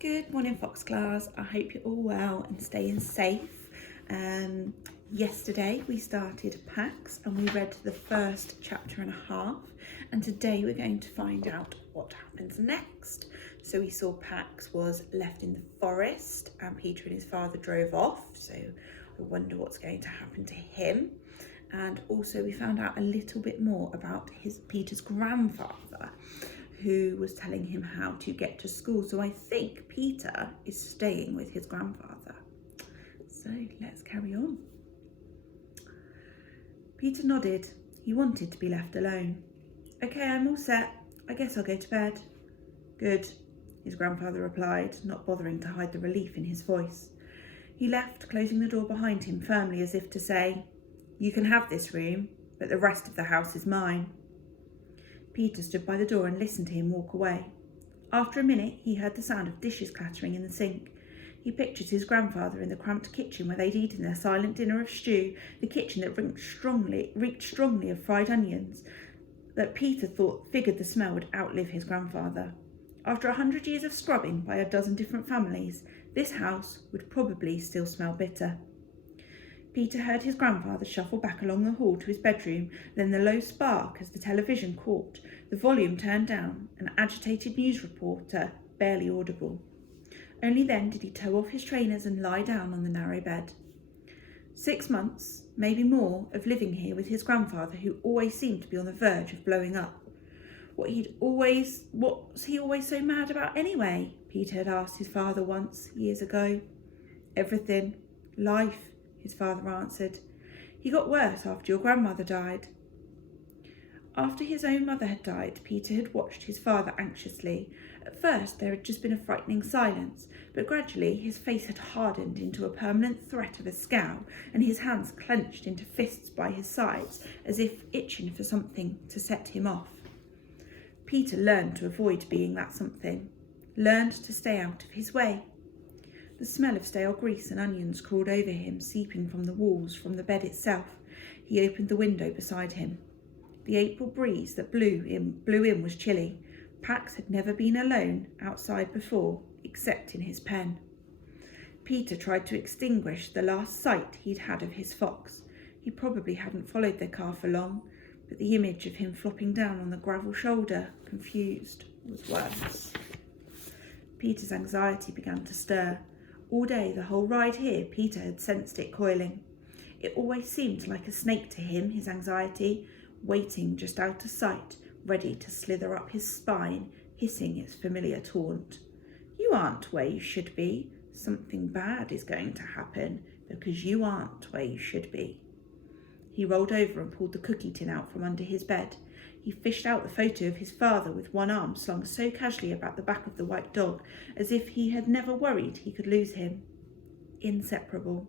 Good morning, Fox class. I hope you're all well and staying safe. Yesterday we started Pax and we read the first chapter and a half, and today we're going to find out what happens next. So we saw Pax was left in the forest and Peter and his father drove off, so I wonder what's going to happen to him. And also we found out a little bit more about Peter's grandfather, who was telling him how to get to school. So I think Peter is staying with his grandfather. So let's carry on. Peter nodded. He wanted to be left alone. Okay, I'm all set. I guess I'll go to bed. Good, his grandfather replied, not bothering to hide the relief in his voice. He left, closing the door behind him firmly as if to say, "You can have this room, but the rest of the house is mine." Peter stood by the door and listened to him walk away. After a minute, he heard the sound of dishes clattering in the sink. He pictured his grandfather in the cramped kitchen where they'd eaten their silent dinner of stew, the kitchen that reeked strongly of fried onions, that Peter thought figured the smell would outlive his grandfather. After 100 years of scrubbing by a dozen different families, this house would probably still smell bitter. Peter heard his grandfather shuffle back along the hall to his bedroom, then the low spark as the television caught, the volume turned down, an agitated news reporter barely audible. Only then did he toe off his trainers and lie down on the narrow bed. 6 months, maybe more, of living here with his grandfather, who always seemed to be on the verge of blowing up. What's he always so mad about anyway? Peter had asked his father once, years ago. Everything. Life, his father answered. He got worse after your grandmother died. After his own mother had died, Peter had watched his father anxiously. At first there had just been a frightening silence, but gradually his face had hardened into a permanent threat of a scowl, and his hands clenched into fists by his sides, as if itching for something to set him off. Peter learned to avoid being that something, learned to stay out of his way. The smell of stale grease and onions crawled over him, seeping from the walls, from the bed itself. He opened the window beside him. The April breeze that blew in was chilly. Pax had never been alone outside before, except in his pen. Peter tried to extinguish the last sight he'd had of his fox. He probably hadn't followed their car for long, but the image of him flopping down on the gravel shoulder, confused, was worse. Peter's anxiety began to stir. All day, the whole ride here, Peter had sensed it coiling. It always seemed like a snake to him, his anxiety, waiting just out of sight, ready to slither up his spine, hissing its familiar taunt. You aren't where you should be. Something bad is going to happen because you aren't where you should be. He rolled over and pulled the cookie tin out from under his bed. He fished out the photo of his father with one arm slung so casually about the back of the white dog, as if he had never worried he could lose him. Inseparable.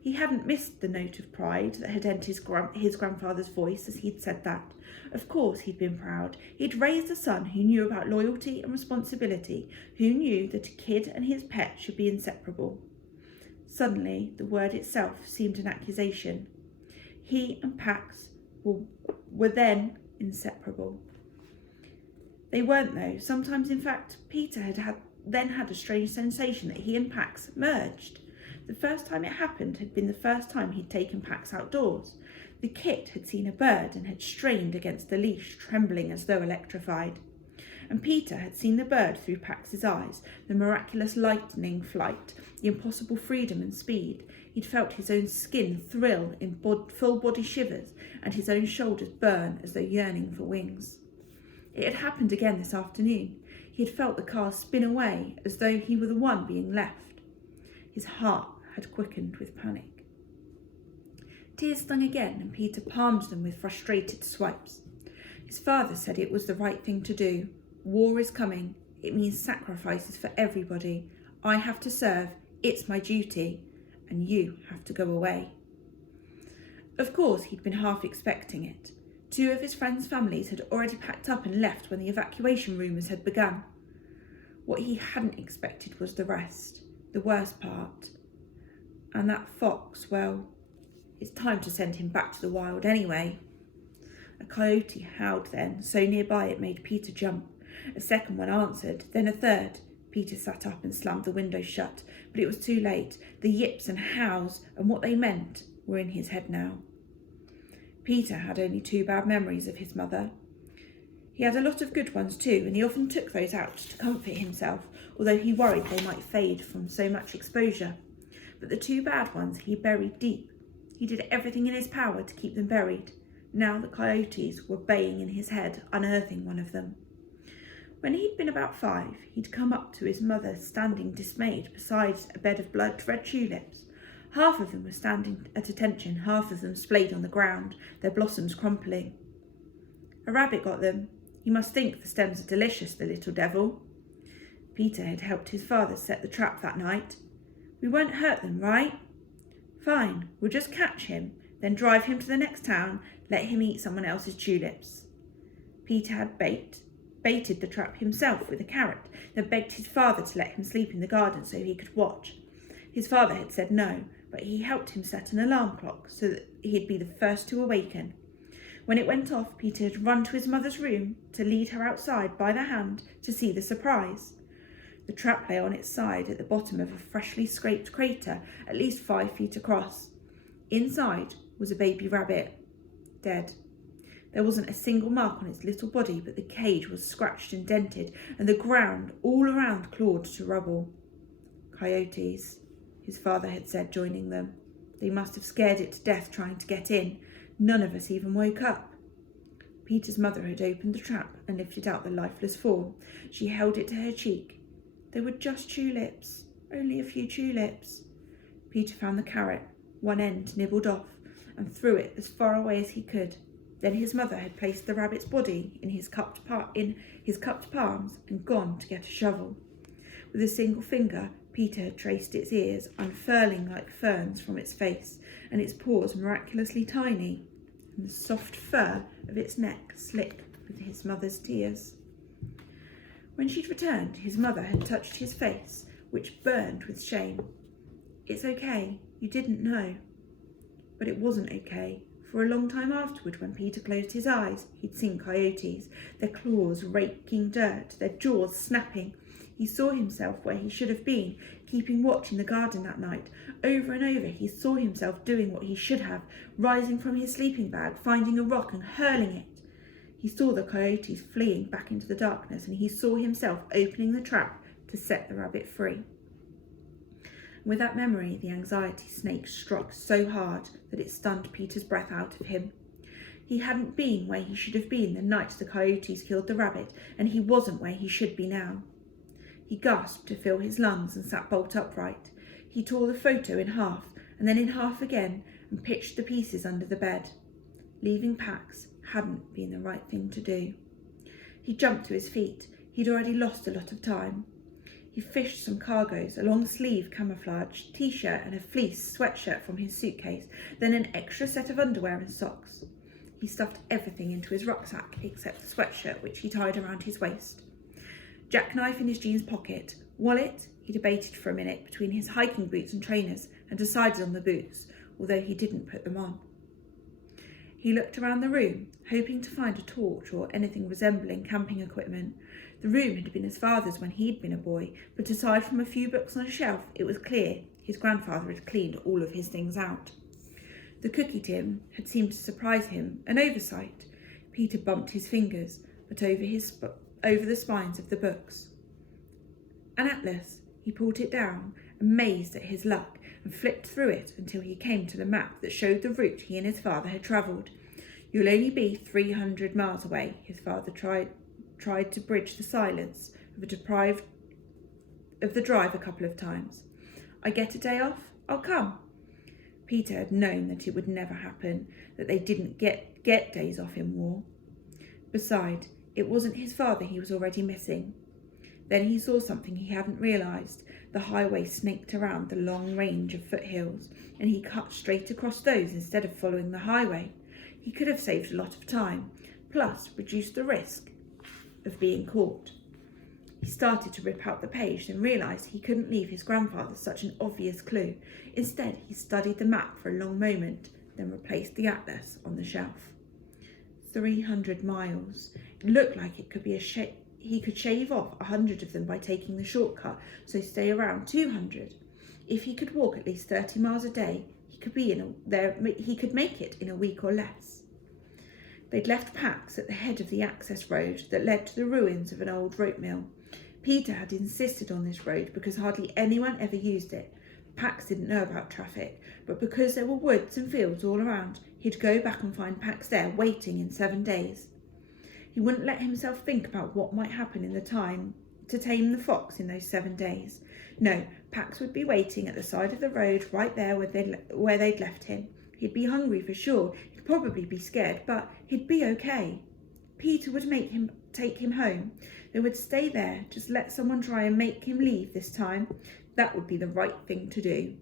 He hadn't missed the note of pride that had entered his grandfather's voice as he'd said that. Of course he'd been proud. He'd raised a son who knew about loyalty and responsibility, who knew that a kid and his pet should be inseparable. Suddenly, the word itself seemed an accusation. He and Pax were then inseparable. They weren't, though. Sometimes, in fact, Peter had a strange sensation that he and Pax merged. The first time it happened had been the first time he'd taken Pax outdoors. The kit had seen a bird and had strained against the leash, trembling as though electrified. And Peter had seen the bird through Pax's eyes, the miraculous lightning flight, the impossible freedom and speed. He'd felt his own skin thrill in full body shivers and his own shoulders burn as though yearning for wings. It had happened again this afternoon. He had felt the car spin away as though he were the one being left. His heart had quickened with panic. Tears stung again, and Peter palmed them with frustrated swipes. His father said it was the right thing to do. War is coming. It means sacrifices for everybody. I have to serve. It's my duty. And you have to go away. Of course, he'd been half expecting it. 2 of his friends' families had already packed up and left when the evacuation rumours had begun. What he hadn't expected was the rest, the worst part. And that fox, well, it's time to send him back to the wild anyway. A coyote howled then, so nearby it made Peter jump. A second one answered, then a third. Peter sat up and slammed the window shut, but it was too late. The yips and hows and what they meant were in his head now. Peter had only 2 bad memories of his mother. He had a lot of good ones too, and he often took those out to comfort himself, although he worried they might fade from so much exposure. But the 2 bad ones he buried deep. He did everything in his power to keep them buried. Now the coyotes were baying in his head, unearthing one of them. When he'd been about 5, he'd come up to his mother standing dismayed beside a bed of blood-red tulips. Half of them were standing at attention, half of them splayed on the ground, their blossoms crumpling. A rabbit got them. He must think the stems are delicious, the little devil. Peter had helped his father set the trap that night. We won't hurt them, right? Fine, we'll just catch him, then drive him to the next town, let him eat someone else's tulips. Peter had baited the trap himself with a carrot, then begged his father to let him sleep in the garden so he could watch. His father had said no, but he helped him set an alarm clock so that he'd be the first to awaken. When it went off, Peter had run to his mother's room to lead her outside by the hand to see the surprise. The trap lay on its side at the bottom of a freshly scraped crater, at least 5 feet across. Inside was a baby rabbit, dead. There wasn't a single mark on its little body, but the cage was scratched and dented, and the ground all around clawed to rubble. Coyotes, his father had said, joining them. They must have scared it to death trying to get in. None of us even woke up. Peter's mother had opened the trap and lifted out the lifeless form. She held it to her cheek. They were just tulips, only a few tulips. Peter found the carrot, one end nibbled off, and threw it as far away as he could. Then his mother had placed the rabbit's body in his cupped palms and gone to get a shovel. With a single finger, Peter had traced its ears, unfurling like ferns from its face, and its paws miraculously tiny, and the soft fur of its neck slick with his mother's tears. When she'd returned, his mother had touched his face, which burned with shame. It's okay, you didn't know. But it wasn't okay. For a long time afterward, when Peter closed his eyes, he'd seen coyotes, their claws raking dirt, their jaws snapping. He saw himself where he should have been, keeping watch in the garden that night. Over and over he saw himself doing what he should have, rising from his sleeping bag, finding a rock and hurling it. He saw the coyotes fleeing back into the darkness, and he saw himself opening the trap to set the rabbit free. With that memory, the anxiety snake struck so hard that it stunned Peter's breath out of him. He hadn't been where he should have been the night the coyotes killed the rabbit, and he wasn't where he should be now. He gasped to fill his lungs and sat bolt upright. He tore the photo in half, and then in half again, and pitched the pieces under the bed. Leaving Pax hadn't been the right thing to do. He jumped to his feet. He'd already lost a lot of time. He fished some cargoes, a long-sleeve camouflage t-shirt and a fleece sweatshirt from his suitcase, then an extra set of underwear and socks. He stuffed everything into his rucksack except the sweatshirt, which he tied around his waist. Jackknife in his jeans pocket. Wallet? He debated for a minute between his hiking boots and trainers and decided on the boots, although he didn't put them on. He looked around the room, hoping to find a torch or anything resembling camping equipment. The room had been his father's when he'd been a boy, but aside from a few books on a shelf, it was clear his grandfather had cleaned all of his things out. The cookie tin had seemed to surprise him, an oversight. Peter bumped his fingers, but over the spines of the books. An atlas. He pulled it down, amazed at his luck, and flipped through it until he came to the map that showed the route he and his father had travelled. You'll only be 300 miles away, his father tried to bridge the silence of the drive a couple of times. I get a day off? I'll come. Peter had known that it would never happen, that they didn't get days off in war. Besides, it wasn't his father he was already missing. Then he saw something he hadn't realised. The highway snaked around the long range of foothills, and he cut straight across those instead of following the highway. He could have saved a lot of time, plus reduced the risk of being caught. He started to rip out the page, then realised he couldn't leave his grandfather such an obvious clue. Instead, he studied the map for a long moment, then replaced the atlas on the shelf. 300 miles. It looked like it could be he could shave off 100 of them by taking the shortcut, so stay around 200. If he could walk at least 30 miles a day, he could make it in a week or less. They'd left Pax at the head of the access road that led to the ruins of an old rope mill. Peter had insisted on this road because hardly anyone ever used it. Pax didn't know about traffic, but because there were woods and fields all around, he'd go back and find Pax there waiting in 7 days. He wouldn't let himself think about what might happen in the time to tame the fox in those 7 days. No, Pax would be waiting at the side of the road right there where they'd left him. He'd be hungry for sure, he'd probably be scared, but he'd be okay. Peter would take him home. They would stay there, just let someone try and make him leave this time. That would be the right thing to do.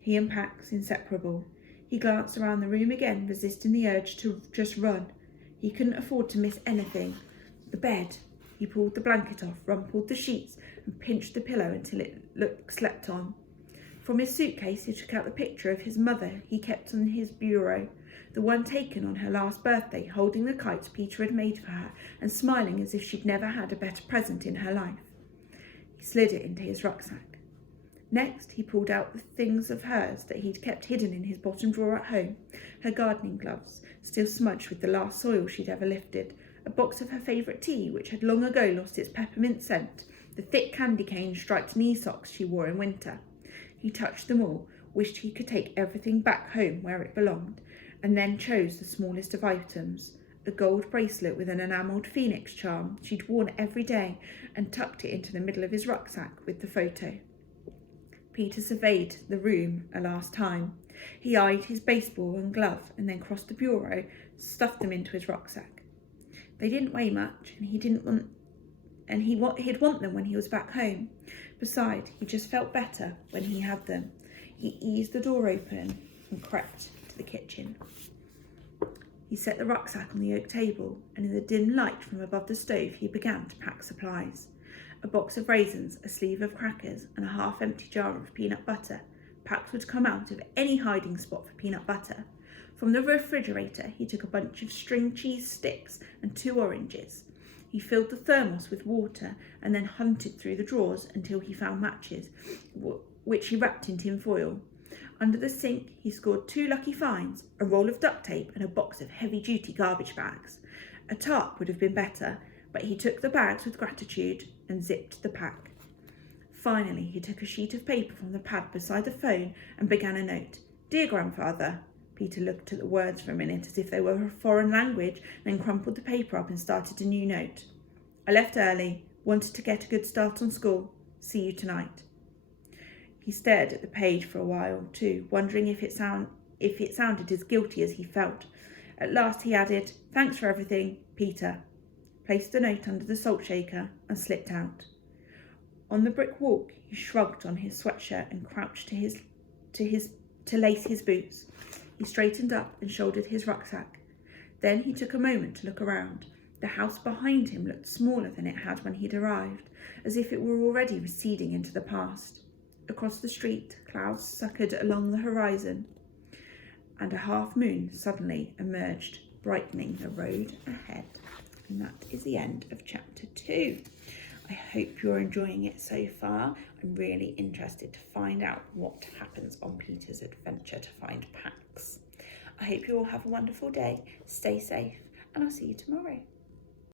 He and Pax, inseparable. He glanced around the room again, resisting the urge to just run. He couldn't afford to miss anything. The bed. He pulled the blanket off, rumpled the sheets, and pinched the pillow until it looked slept on. From his suitcase, he took out the picture of his mother he kept on his bureau, the one taken on her last birthday, holding the kite Peter had made for her and smiling as if she'd never had a better present in her life. He slid it into his rucksack. Next, he pulled out the things of hers that he'd kept hidden in his bottom drawer at home, her gardening gloves, still smudged with the last soil she'd ever lifted, a box of her favourite tea, which had long ago lost its peppermint scent, the thick candy cane striped knee socks she wore in winter. He touched them all, wished he could take everything back home where it belonged, and then chose the smallest of items, a gold bracelet with an enamelled phoenix charm she'd worn every day, and tucked it into the middle of his rucksack with the photo. Peter surveyed the room a last time. He eyed his baseball and glove and then crossed the bureau, stuffed them into his rucksack. They didn't weigh much, and he'd want them when he was back home. Besides, he just felt better when he had them. He eased the door open and crept to the kitchen. He set the rucksack on the oak table, and in the dim light from above the stove he began to pack supplies. A box of raisins, a sleeve of crackers, and a half-empty jar of peanut butter. Pax would come out of any hiding spot for peanut butter. From the refrigerator, he took a bunch of string cheese sticks and 2 oranges. He filled the thermos with water and then hunted through the drawers until he found matches, which he wrapped in tin foil. Under the sink, he scored 2 lucky finds, a roll of duct tape and a box of heavy-duty garbage bags. A tarp would have been better, but he took the bags with gratitude and zipped the pack. Finally, he took a sheet of paper from the pad beside the phone and began a note. "Dear Grandfather." Peter looked at the words for a minute as if they were a foreign language, then crumpled the paper up and started a new note. "I left early, wanted to get a good start on school. See you tonight." He stared at the page for a while too, wondering if it sounded as guilty as he felt. At last he added, "Thanks for everything, Peter," placed the note under the salt shaker and slipped out. On the brick walk, he shrugged on his sweatshirt and crouched to lace his boots. He straightened up and shouldered his rucksack. Then he took a moment to look around. The house behind him looked smaller than it had when he'd arrived, as if it were already receding into the past. Across the street, clouds suckered along the horizon, and a half moon suddenly emerged, brightening the road ahead. And that is the end of chapter 2. I hope you're enjoying it so far. I'm really interested to find out what happens on Peter's adventure to find Pax. I hope you all have a wonderful day. Stay safe, and I'll see you tomorrow.